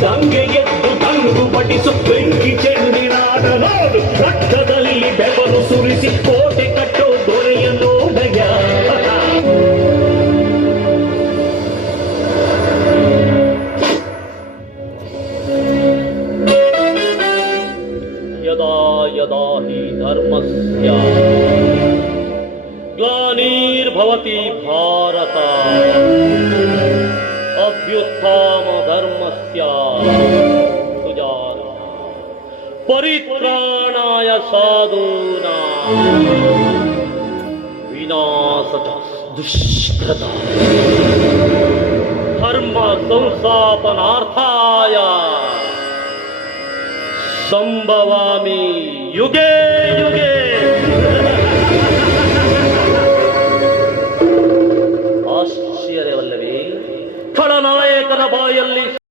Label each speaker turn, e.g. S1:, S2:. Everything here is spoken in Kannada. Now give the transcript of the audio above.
S1: ಗಂಗೆ ಎದ್ದು ಕಣ್ಣು ಪಟಿಸು ಬೆಂಕಿ ಚೆನ್ನಿನಾದನಾಡು ರಕ್ತದಲ್ಲಿ ಬೆವರು ಸುರಿಸಿ ಕೋಟೆ ಕಟ್ಟೋ ದೊರೆಯ ನೋಡಯ
S2: ಯದಾ ಯದಾ ಹಿ ಧರ್ಮಸ್ಯ ಗ್ಲಾನಿರ್ಭವತಿ ಭಾರತ ಧರ್ಮಸ್ಯ ಸುಜಾತ ಪರಿತ್ರಾಣಾಯ ಸಾಧೂನಾ. ವಿನಾಶದ ದುಷ್ಕೃತ. ಧರ್ಮ ಸಂಸ್ಥಾಪನಾರ್ಥಾಯ. ಸಂಭವಾಮಿ ಯುಗೆ ಯುಗೆ. ಆಶ್ಚರ್ಯವಲ್ಲವೇ. ಖಳನಾಯಕನ ಬಾಯಲ್ಲಿ